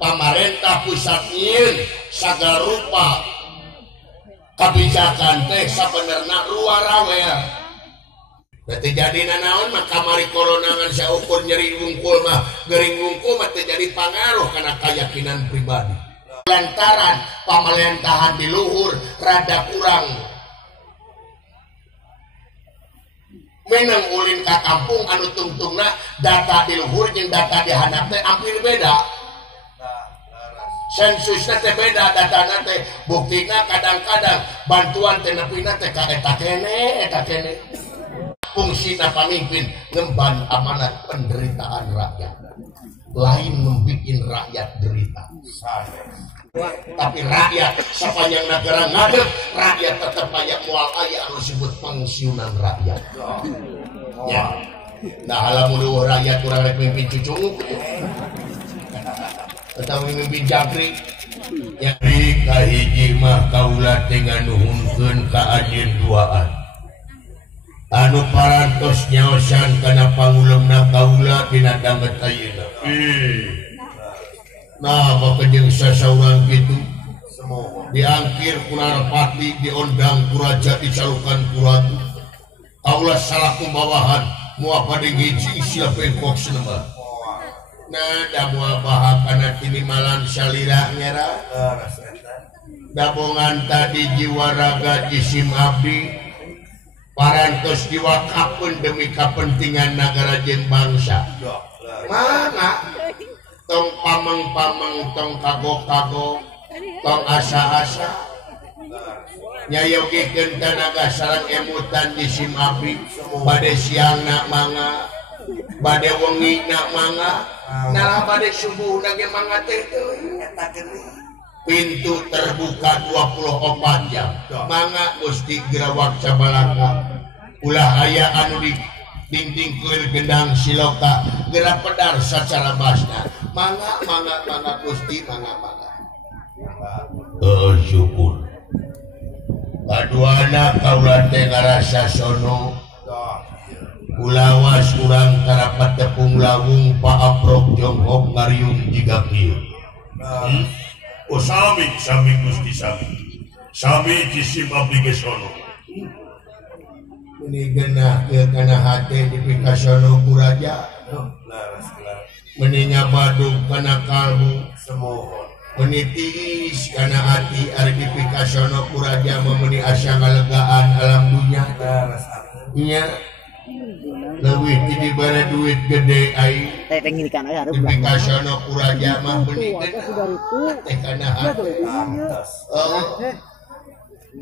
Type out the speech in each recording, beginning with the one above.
pamarentah pusat nyieun sagala rupa kebijakan teh sabenerna luar rawea. Berarti jadi nanaon mah kamari koronangan saukur nyeri wungkul mah gering wungkul mah teh jadi pangaruh karena keyakinan pribadi. Lantaran pamarentahan di luhur rada kurang menang ulin ka kampung anu tungtungna data di luhur jeung data di handap teh hampir beda. Sensusna teh beda datana teh buktina kadang-kadang bantuan teh nepina teh ka eta kene. Fungsina pamimpin ngemban amanat penderitaan rakyat. Lain membikin rakyat derita. Tapi rakyat sepanjang negara ngadep, rakyat tetap banyak mual aya anu disebut pensiunan rakyat. Ya. Nah alhamdulillah rakyat kurang rek mimpin cucu. Atau mimpin jangkrik. Ya di kahiji mah kaula teh nganuhunkeun ka anjeun duaan. Anu parantos nyaosan kana pangulemna kaula dina danget ayeuna. Nah, maka jeung sasaurang kitu diangkir ku Narpati, diondang ku raja, dicalukan ku ratu. Kaula salaku bawahan moal pada ngiji sia pengkok senema. Nah, da moal bahakana tinimalan salira ngera. Dabongan tadi jiwa raga jisim abdi parantos diwakafkeun demi kepentingan negara jeung bangsa. Mana tong pameng-pameng, tong kagok-kagok, tong asa-asa nyayogikeun tenaga sareng emutan di sim abdi bade siangna mangga bade wengina mangga nalah bade subuhna ge mangga teh teuing eta geuning pintu terbuka 24 jam mangga Gusti gerawak sabalaka ulah aya anu di dinding kuil gendang siloka gerak pedar secara basna mangga Gusti mangga syukur kaduana kaula teh ngarasa sono ulawas urang karapat tepung lawung paaprok jongkok ngariung jiga kieu sami Gusti sami jisim abdi ge sono ini genah ke kana hate dipikasono ku raja meni nyabadung kana kalbu semohon meni tiis kana hati ari dipikasono ku raja memeni asa ngalegaan alam dunya nya leuwih ti dibere duit gede ai dipikasono ku raja mah meni teh kana hati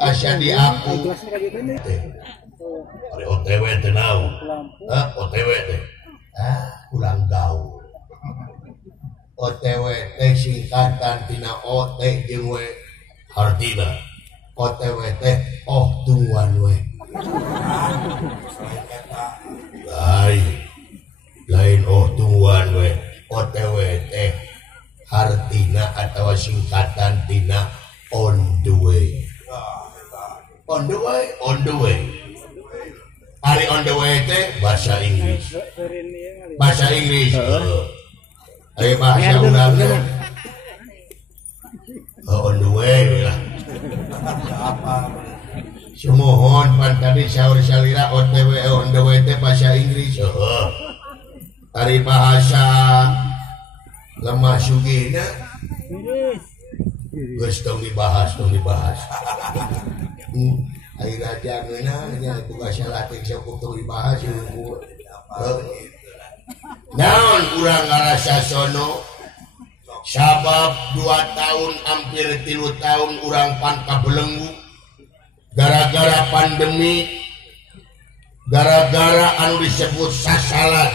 asa diaku ari OTW teh naon? OTW teh. Ulang gaul. OTW teh singkatan tina O teh jeung we hartina. OTW teh tungguan we. Lain tungguan we. OTW teh hartina atawa singkatan tina on the way. On the way. Hari on the way teh bahasa Inggris. Ari bahasa urang teh on the way lah. Sumohon pan tadi saur salira OTW on the way teh bahasa Inggris. Ari bahasa lemah sugihna geus tong dibahas. Ai raja ngeunah nya tugas latih sok tong dibahas naon urang ngarasa sono sabab 2 tahun hampir 3 tahun urang pan kabelenggu gara-gara pandemi gara-gara anu disebut sasalat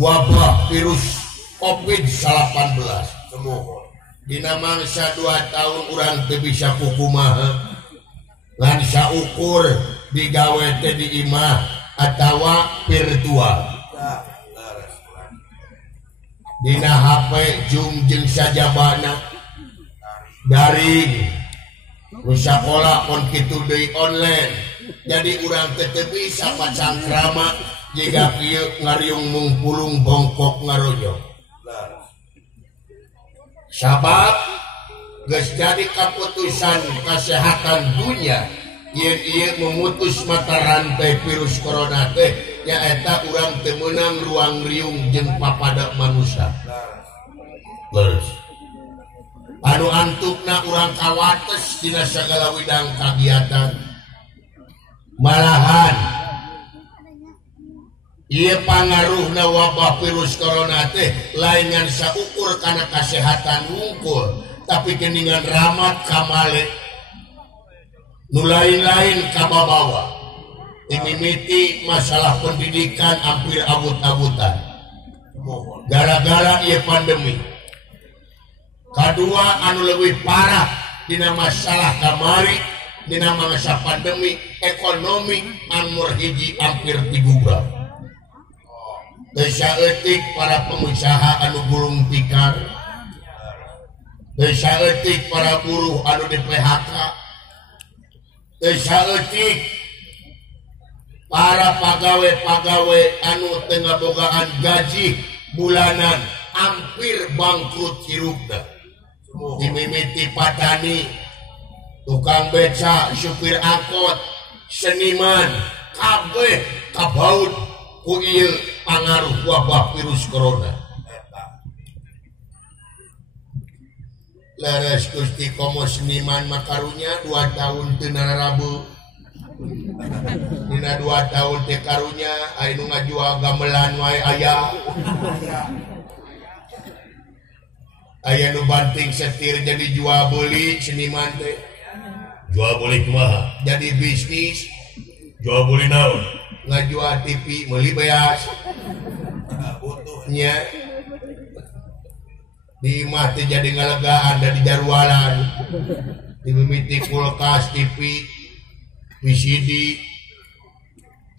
wabah virus COVID-19 semoga dina mangsa 2 tahun urang teu bisa kukumaha ngan saukur digawe teh di imah atawa virtual dina HP Zoom jeung sajabana daring nu sakola pon kitu deui online jadi urang teh teu bisa pacangkrama jiga kieu ngariung mung pulung bongkok ngarojo sabab geus jadi keputusan kesehatan dunia ieu memutus mata rantai virus corona teh nyaeta urang teu meunang ruang riung jeung papada manusia. Leus anu antukna urang kawates dina sagala widang kagiatan. Malahan ieu pangaruhna wabah virus corona teh lain ngan saukur kana kasehatan wungkul tapi geningan ramat kamale nu lain-lain kababawa. Mimiti masalah pendidikan hampir abut-abutan gara-gara ieu pandemi. Kadua anu leuwih parah dina masalah kamari dina mangsa pandemi ekonomi anu hiji hampir digubrak. Teu saeutik para pengusaha anu gulung tikar, teu saeutik para buruh anu di PHK, teu saeutik para pagawe-pagawe anu teu ngabogaan gaji bulanan hampir bangkrut hirupna. Dimimiti patani, tukang beca, supir angkot, seniman, kabeh kabaut ku ieu pangaruh wabah virus corona. Leres Gusti komo seniman makarunya 2 tahun teu narabu. Dina 2 tahun teh karunya anu ngajual gamelan wae aya. Aya nu banting setir jadi jual beli seniman teh. Jual beli kumaha? Jadi bisnis. Jual beli naon? Ngajual TV meuli beas. Nya. Di imah teh jadi ngalegaan dan dijarwalan. Dimimiti kulkas, TV, VCD,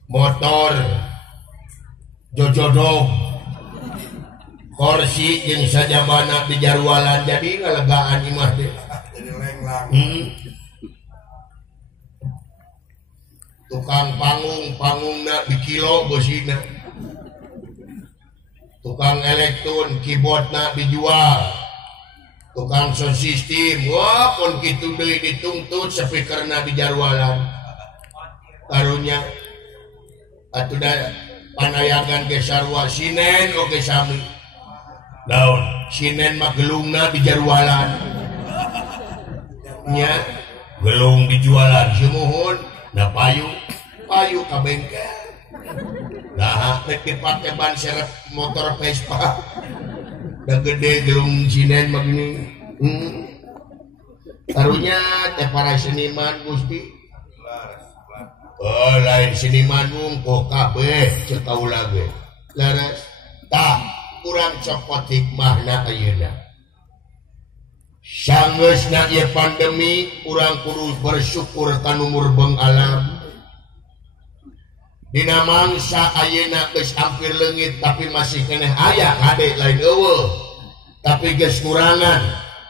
motor, jojodog, kursi yang saja banyak di jarwalan jadi ngalegaan imah deh. Tukang pangungna di kilo bosina. Tukang elektron keyboardna dijual. Tukang sound system wah pun kitu deui dituntut speakerna di jarwalan. Karunya atuda panayangan ge sarua sinen oge sami. Daun sinen mah gelungna di jarwalan. Nya gelung dijualan semuhun na payu ka bengkel. Nah, rek dipake ban serep motor Vespa. Da gede gelung sinen begini. Karunya teh para seniman Gusti. Oh, lain seniman wungkul kabeh ceuk kaula ge. Laras tah urang copot hikmahna ayeuna. Sanggeusna ieu pandemi urang kudu bersyukur ka numur beung alam. Dina mangsa ayeuna geus hampir leungit tapi masih keneh aya hade lain eueuh. Tapi geus ngurangan.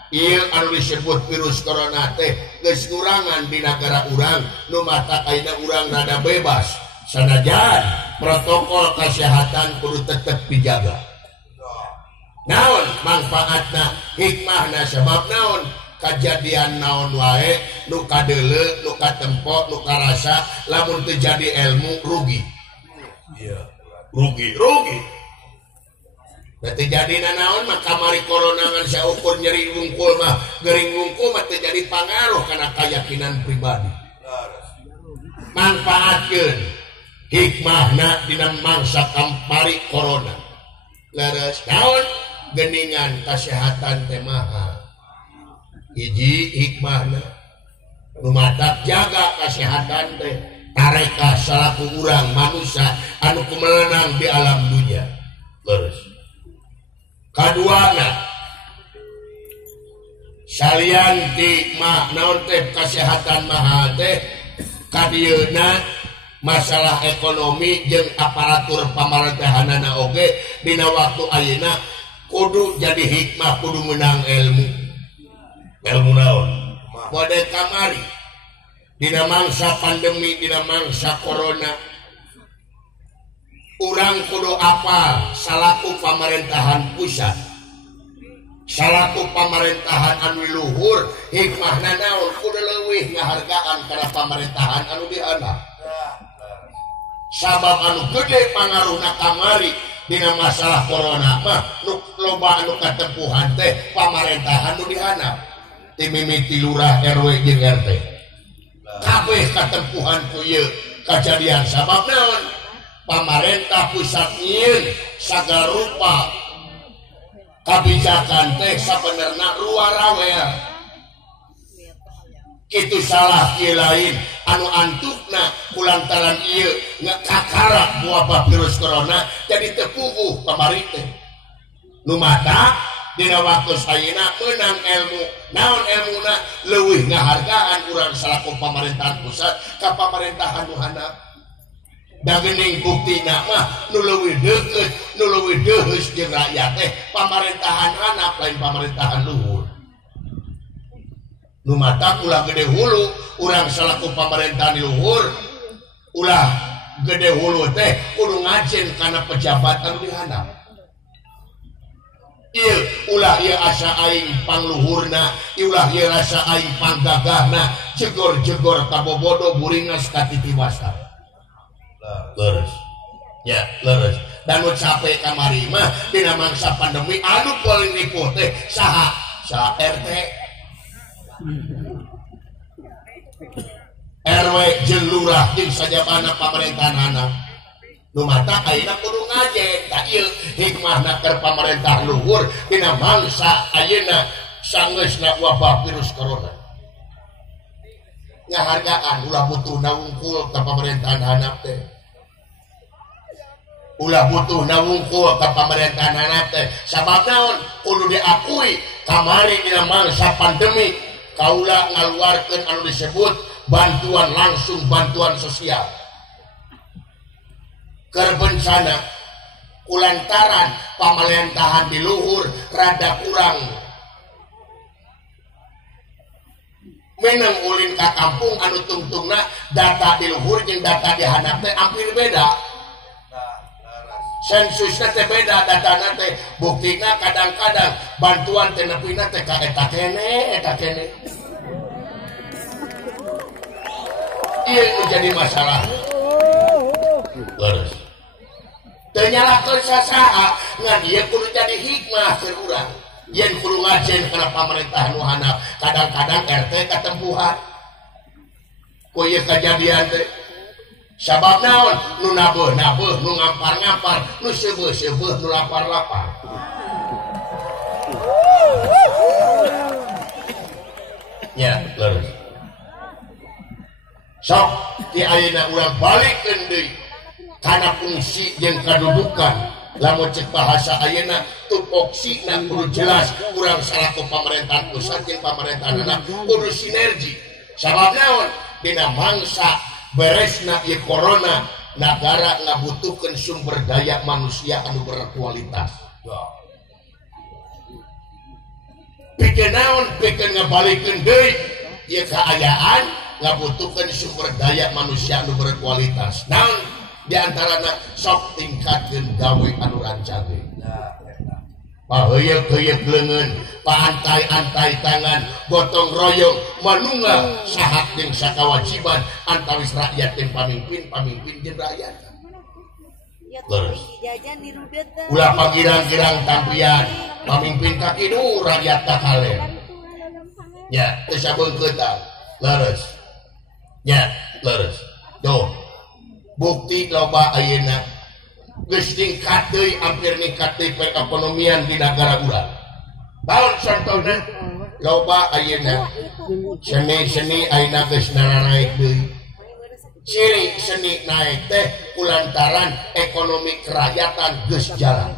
Ieu anu disebut virus corona teh geus ngurangan di negara urang nu matak ayeuna urang rada bebas. Sanajan protokol kesehatan kudu tetep dijaga. Naon manfaatna hikmahna sebab naon kajadian naon wae nu kadeuleu nu katempo nu karasa lamun teu jadi ilmu rugi. Iya, rugi. Berarti jadi naon mah kamari corona ngan saukur nyeri wungkul mah gering wungkul mah teu jadi pangaruh kana keyakinan pribadi. Manfaatkeun hikmahna dina mangsa kamari corona. Leres naon geningan kesehatan teh maha. Hiji hikmahna nu matak jaga kesehatan teh tareka salaku urang manusia anu kumelenang di alam dunia. Terus kaduana salian di naon teh kesehatan maha teh kadieuna masalah ekonomi jeung aparatur pamerintahanana oge dina waktu ayeuna kudu jadi hikmah kudu menang ilmu naon mode kamari dina mangsa pandemi dina mangsa corona urang kudu apal salaku pemerintahan pusat salaku pemerintahan anu luhur hikmahna naon kudu leuwih ngahargaan kana pemerintahan anu dihandap sabab anu gede pangaruhna kamari dina masalah corona mah nu loba anu katempuhan teh pemerintahan anu dihandap ti mimiti lurah RW jeung RT kabeh katempuhan ku ieu kajadian sabab naon pamarentah pusat nyieun sagala rupa kebijakan teh sabenerna luar awea kitu salah ieu lain anu antukna kulantaran ieu ngakakarak wabah virus corona jadi teu puguh pamarintah nu mata dina waktu sayeuna meunang ilmu naon ilmuna leuwih ngahargaan urang salaku pamerintahan pusat ka pamerintahan nu handap da geuning buktina mah nu leuwih deukeut nu leuwih deus jeung rakyat teh pamerintahan handap lain pamerintahan luhur nu mata ulah gede hulu urang salaku pamerintahan luhur ulah gede hulu teh kudu ngajin kana pejabat anu dihandap ieu ulah ieu asa aing pangluhurna ulah ieu rasa aing panggagahna jegor-jegor kabobodo buringas katitiwasa leres ya leres dan nu capek kamari mah dina mangsa pandemi anu paling ripuh teh saha RT RW jeung lurah jeung sajabana pamerintahan handap nu mata ayeuna kudu ngajen da ieu hikmahna keur pamarentah luhur dina mangsa ayeuna sanggeusna wabah virus corona ngahargaan ulah butuhna wungkul ka pamerintahan handap teh ulah butuhna wungkul ka pamerintahan handap teh sabab naon kudu diakui kamari dina mangsa pandemi kaula ngaluarkeun anu disebut bantuan langsung bantuan sosial kerbencana kulantaran pamerintahan di luhur rada kurang menang ulin ka kampung anu tungtungna data di luhur jeung data di handap teh hampir beda sensusna teh beda datana teh buktina kadang-kadang bantuan teh nepina teh ka eta kene ieu menjadi masalah leres teu nyalakeun sasaha ngan ieu kudu jadi hikmah keur urang yen kudu ngajen kana pamarentah nu handap kadang-kadang RT katempuhan ku ieu kajadian teh sabab naon nu nabeuh-nabeuh nu ngampar-ngampar nu seueuh-seueuh nu lapar-lapar nya leres sok ti ayeuna urang balikeun deui kana fungsi jeung kadudukan lamun cek bahasa ayeuna tupoksina kudu jelas urang salaku pamerintahan pusat jeung pamerintahan handap kudu sinergi sabab naon dina mangsa beresna ieu corona nagara ngabutuhkeun sumber daya manusia anu berkualitas pikeun naon pikeun ngabalikeun deui ieu kaayaan ngabutuhkeun sumber daya manusia anu berkualitas naon diantarana sok tingkatkeun gawe anu rancage paheuyeuh-heuyeuh leungeun paantai-antai tangan gotong royong manunggal sahat jeung sakawajiban antawis rakyat jeung pamimpin jeung rakyat terus ulah pagirang-girang tampian pamimpin ka kidu rakyat ka kalen nya teu sabeungkeutang leres nya leres tuh bukti loba ayeuna geus tingkat deui hampir ningkat deui perekonomian di negara urang taun contohna loba ayeuna seni ayeuna geus naik deui ciri seni naik teh kulantaran ekonomi kerakyatan geus jalan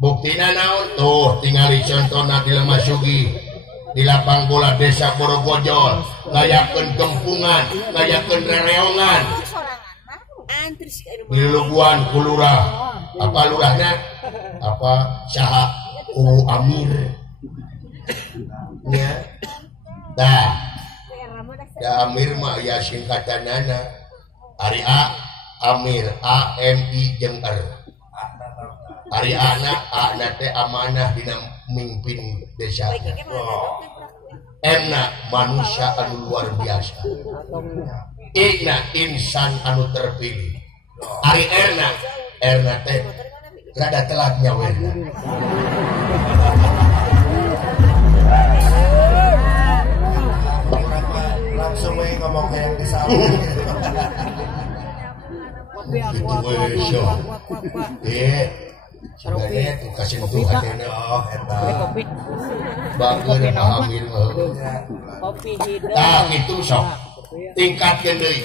buktina naon tuh tingali contohna di Lemah Sugi di lapang bola desa Borogojol ngayakeun gempungan ngayakeun rereongan di Luguan kulurah apa lurahna apa saha Amir nya dah ya Amir mah ya singkatanana Ari A Amir AMI jeung R hari anak teh amanah dina mimpin desa. Enak manusia anu luar biasa. Enak insan anu terpilih. Hari Erna teh rada telatnya werna. Langsung ngomong kayak di sawah. Itu sebenarnya tuh kasih tuh hatinya bagus pahamin nah itu sok tingkatkan deui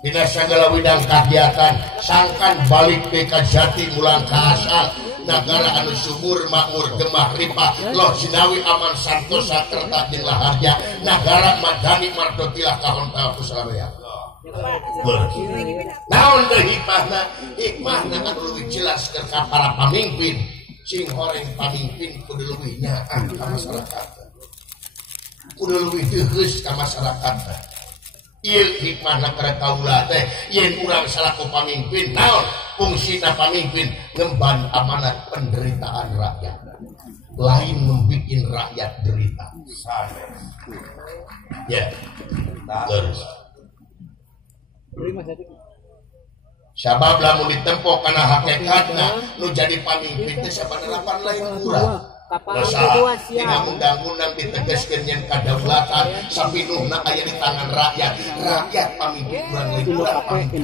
dina sagala bidang kegiatan sangkan balik ke jati mulang ka asal nagara anu subur makmur gemah ripah loh sinawi aman santosa kerta jeung laharja nagara madani mardotilah kahon tahu salamaya. Naon teh hikmahna anu leuwih jelas ke para pamimpin sing horeng pamimpin kudu leuwih nyaah ka masyarakat kudu leuwih teuheus ka masyarakat ieu hikmahna keur kaula teh yen urang salaku pamimpin naon fungsina pamimpin ngemban amanat penderitaan rakyat lain membikin rakyat derita ya terus sabab lamun ditempo kana hakikatna nu jadi pamimpin teh sabanerapan lain urang. Masa dina undang-undang ditegaskeun yen kadaulatan sapinuhna aya di tangan rakyat. Rakyat pamimpin urang lain urang pamimpin.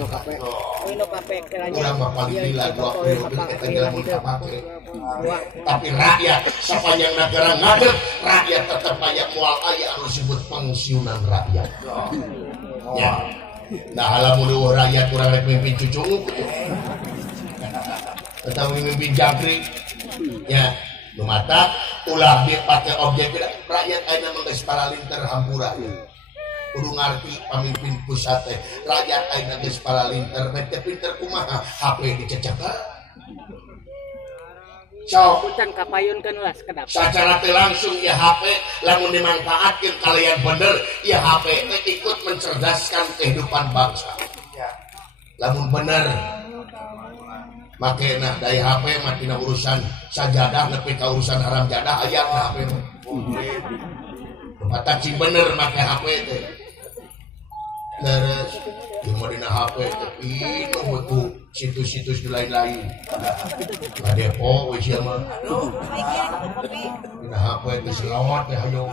Urang mah paling lila 2 periode eta lamun kapake. Tapi rakyat sapanjang nagara ngadeg, rakyat tetep aya moal aya anu disebut pengsiunan rakyat. Ya. Nah lamun rakyat kurang rek mimpin cucu atau mimpin jangkrik ya lumata ulah dia pakai objek rakyat ayeuna mah geus paralinter hampura kudu ngarti pamimpin pusat teh rakyat ayeuna geus paralinter rek teh pinter kumaha HP dicecek so ucan kapayunkeun lah sekedap secara langsung ya HP lamun dimanfaatkeun kalian bener ya HP teh ikut mencerdaskan kehidupan bangsa lamun bener makena dari HP mah tina urusan sajadah nepi ka urusan haram jadah aya HP mah patak sing bener make HP teh leres cuma dina HP teh pinuh tuh situs-situs lain-lain nggak depo wis ya mah dina HP teh selawat teh hayo